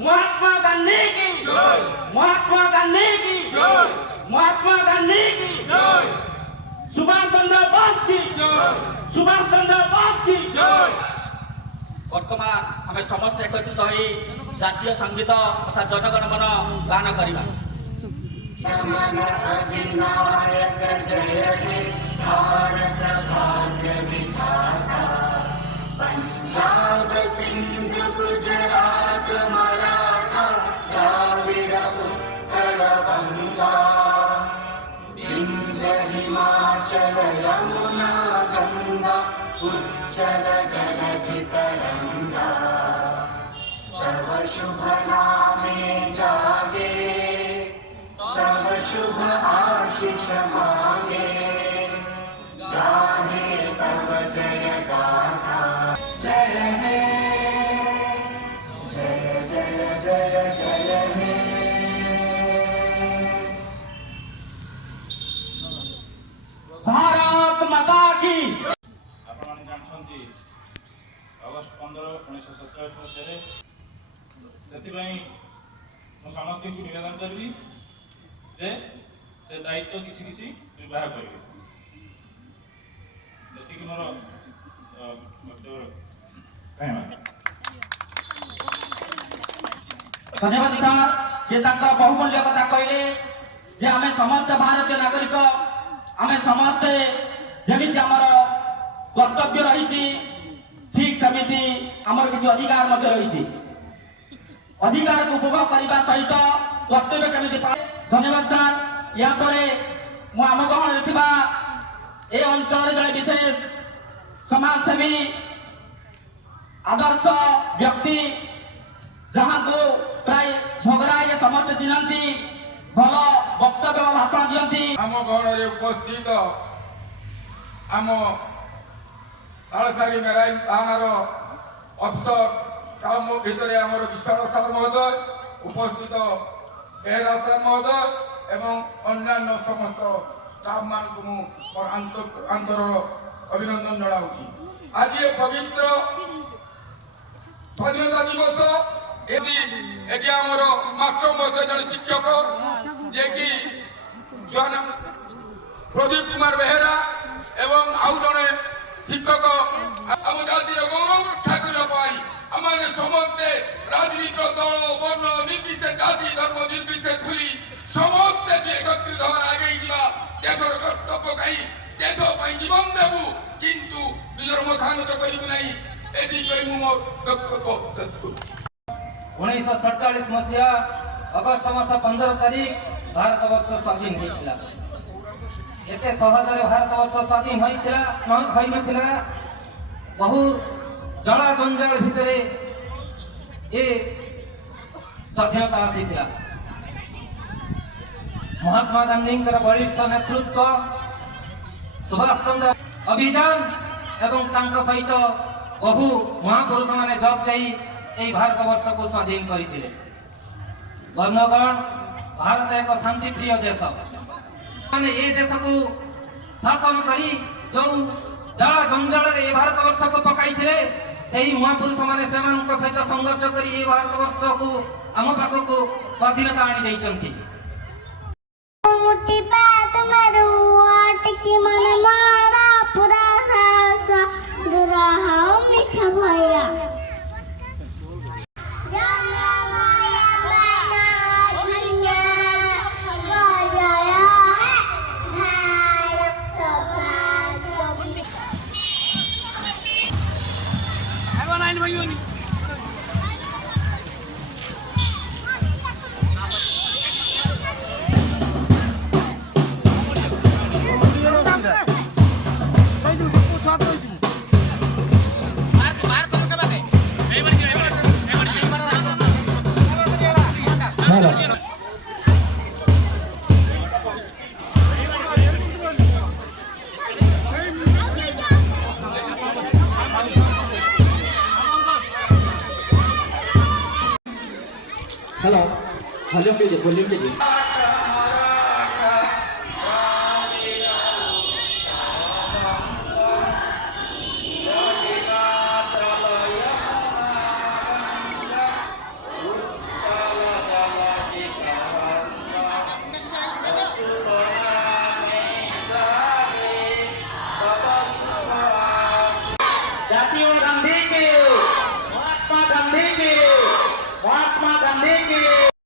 महात्मा गांधी की महात्मा गांधी की महात्मा गांधी की सुभाष चंद्र बोस की सुभाष चंद्र बोस की वर्तमान आम समस्त एकत्रित हो जातीय संगीत तथा जनगण मन गान करवा। पंजाब सिंध गुजरात मराठा द्राविड़ उत्कल बंगा विंध्य हिमाचल यमुना गंगा उच्चल जलधि तरंगा सर्व शुभ नामे जागे सर्व शुभ आशीष मांगे गाहे तव जय गाथा जय हे जय जय जय जय हे। भारत माता की। आपने जानते अगस्ट 15 1947 मसीह समस्त को निवेदन करी जे से दायित्व किसी किसी निर्वाह करेंगे। मोर धन्यवाद सर से बहुमूल्य कथा कहले जे आम समस्त भारतीय नागरिक आम समस्ते जमी आमर कर्तव्य रही ठीक सेमती आमर किसी अधिकार रही अधिकार को उपभोग करने सहित कर्तव्य केमी पाए। धन्यवाद सर। या आम गहन ए अंचल जड़े विशेष समाजसेवी आदर्श व्यक्ति जहाँ को प्राय झगड़ा ये समस्त चिन्हती भल वक्तव्य भाषण दिखती। आम गहन उपस्थित आम तालसारी मेराइन थानार अफसर टाउन भितर आम विशाल सार महोदय उपस्थित बेहरा सार महोदय एवं अन्य समस्त स्टाफ मान को आंतर अभिनंदन जनाऊँगी। आज ये पवित्र स्वाधीनता दिवस एटी आमर मास्टर महोदय जन शिक्षक जे कि प्रदीप कुमार बेहेरा एवं आउ जड़े शिक्षक आम जातिर गौरव रक्षा करने आम समस्ते राजनीति दल वर्ण निर्विशेष जाति धर्म निर्विशेष भूली समस्ते एकत्रित होकर आगे देशर कर्तव्य कहीं देश जीवन देवु किंतु निजर मथानत करूँ ना ये मोर वक्तव्य शेष करूँ। 1947 मसीहा अगस्ट मास 15 तारिख भारतवर्ष स्वाधीन होता एत सहजरे भारतवर्ष स्वाधीन होता बहु जला जंजाल भितर ये स्वाधीनता आसी महात्मा गांधी वरिष्ठ नेतृत्व सुभाष चंद्र अभियान एवं सहित बहु महापुरुष मैंने जग दे भारतवर्ष को स्वाधीन करते। बंधुगण भारत एक शांति प्रिय देश मैंने ये देश को शासन करी जो जला जंजाल भारतवर्ष को पकाई महापुरुष मैंने सहित संघर्ष कर भारतवर्ष को आम पाखक स्वाधीनता आनी देती। हेलो वॉल्यूम पे